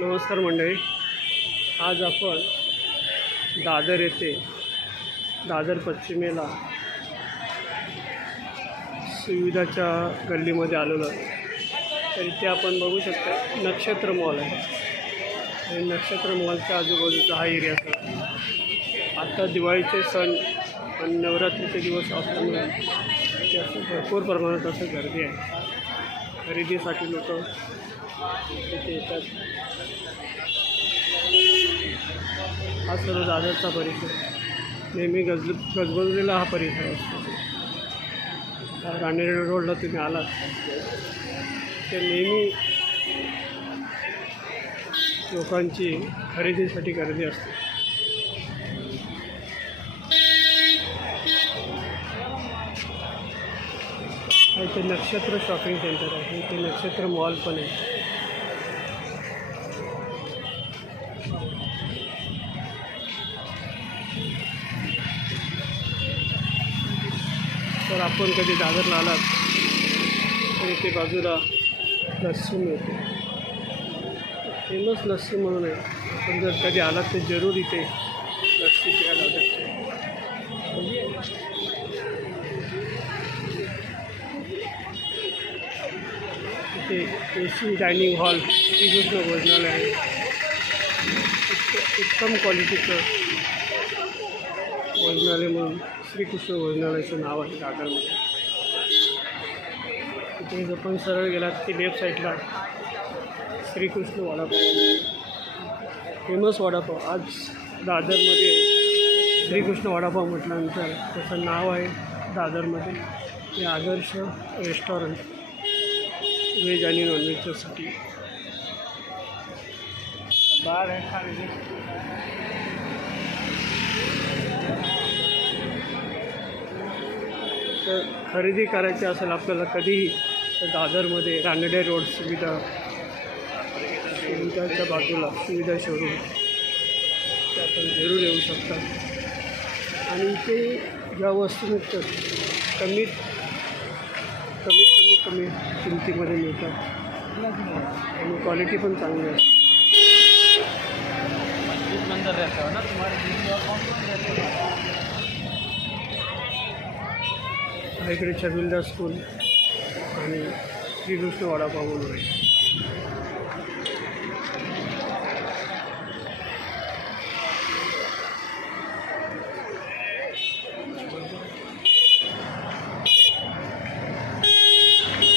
नमस्कार मंडळी. आज आपण दादर येथे दादर पश्चिमेला सुविधाच्या गल्लीमध्ये आलेलो आहे तर इथे आपण बघू शकता नक्षत्र मॉल आहे. आणि नक्षत्र मॉलच्या आजूबाजूचा हा एरिया असा आता दिवाळीचे सण आणि नवरात्रीचे दिवस असल्यामुळे इथे असं भरपूर प्रमाणात असं गर्दी आहे. खरेदीसाठी लोक इथे येतात. हा सर्व दादरचा परिसर. नेहमी गज गजबजलेला हा परिसर असतो. राणेरे रोडला तुम्ही आलात. तर नेहमी लोकांची खरेदीसाठी गर्दी असते. इथे नक्षत्र शॉपिंग सेंटर आहे. इथे नक्षत्र मॉल पण आहे. तर आपण कधी दादरला आलात तर इथे बाजूला लस्सी मिळते. फेमस लस्सी म्हणून आहे. आपण जर कधी आलात तर जरूर इथे लस्सी प्यायला लागते इथे A C dining hall Shrikrishna Bhojanalaya आहे. उत्तम क्वालिटीचं भोजनालय म्हणून श्रीकृष्ण भोजनालयाचं नाव आहे दादरमध्ये. तिथे जर पण सरळ गेलात की लेफ्ट साईडला श्रीकृष्ण वडापाव. फेमस वडापाव. आज दादरमध्ये श्रीकृष्ण वडापाव म्हटल्यानंतर त्याचं नाव आहे दादरमध्ये. हे आदर्श रेस्टॉरंट. व्हेज आणि नॉनव्हेजच्यासाठी. बार आहे खाली तर खरेदी करायची असेल आपल्याला कधीही तर दादरमध्ये रानडे रोड सुविधा सुविधाच्या बाजूला सुविधा शोरूम. ते आपण जरूर येऊ शकता आणि इथे ज्या वस्तू मिळतात कमीत कमीत कमी कमी किमतीमध्ये मिळतात. आणि क्वालिटी पण चांगली असते. अंदर रहते हो ना तुम्हारे दिन में और कौन कौन रहते हो इकडे छबिलदास स्कूल आणि श्रीकृष्ण वडापाव म्हणून आहे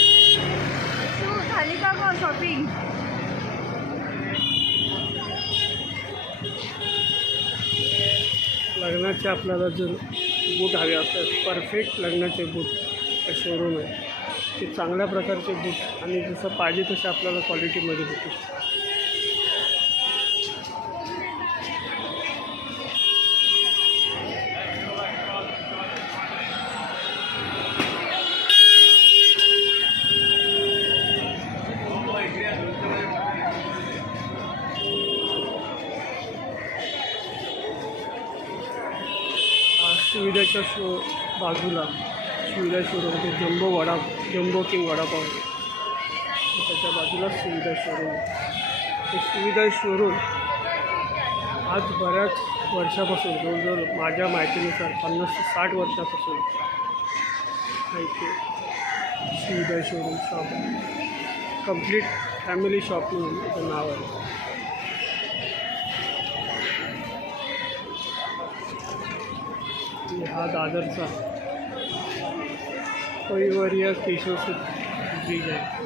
तू झाली का गं शॉपिंग लग्नाचे आपल्याला जर बूट हवे असतात परफेक्ट लग्नाचे बूट हे शोरूम आहे ते चांगल्या प्रकारचे बूट आणि जसं पाहिजे तसे आपल्याला क्वालिटीमध्ये भेटू शकतात. सुविधाच्या शो बाजूला सुविधा शोरूम ते jumbo vada jumbo king vada pav. त्याच्या बाजूला सुविधा शोरूम ते सुविधा शोरूम आज बऱ्याच वर्षापासून जवळजवळ माझ्या माहितीनुसार पन्नास ते साठ वर्षापासून हा इथे Suvidha showroom shop complete complete family shop म्हणून नाव आहे. हा दादरचा परिवारीय केशवसूत ब्रिज आहे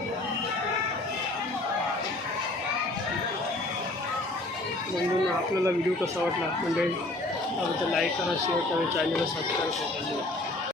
म्हणून आपल्याला व्हिडिओ कसा वाटला? म्हणजे त्याबद्दल लाईक करा शेअर करा चॅनलला सबस्क्राईब करा.